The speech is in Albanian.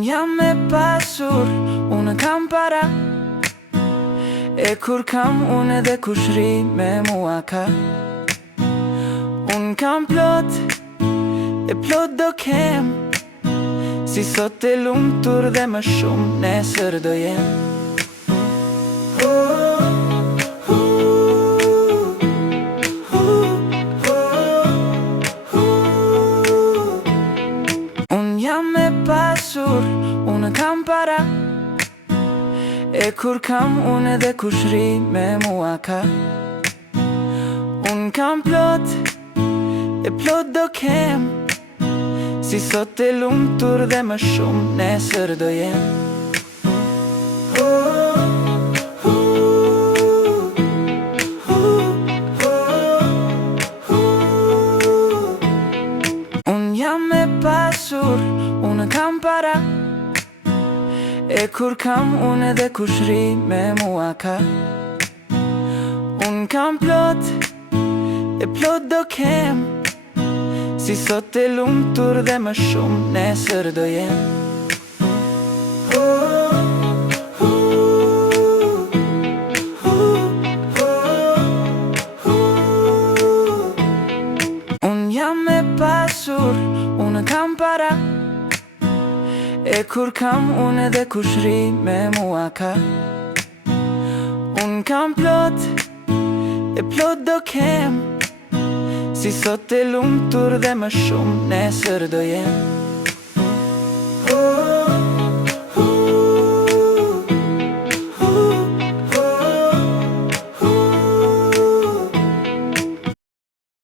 Unë jam me pasur, unë kam para. E kur kam unë edhe kush ri me mua ka. Unë kam plot, e plot do kem. Si sot e lumtur dhe më shumë nesër do jem. Unë jam me pasur, unë kam para. E kur kam unë edhe kush ri me mua ka. Unë kam plot, e plot do kem. Si sot e lumtur dhe më shumë nesër do jem. Unë jam me pasur, unë kam para. E kur kam unë edhe kush ri me mua ka. Unë kam plot, e plot do kem. Si sot e lumtur dhe më shumë nesër do jem. Unë jam me pasur, unë kam para. E kur kam unë edhe kush ri me mua ka. Unë kam plot, e plot do kem. Si sot e lumtur dhe më shumë nesër do jem.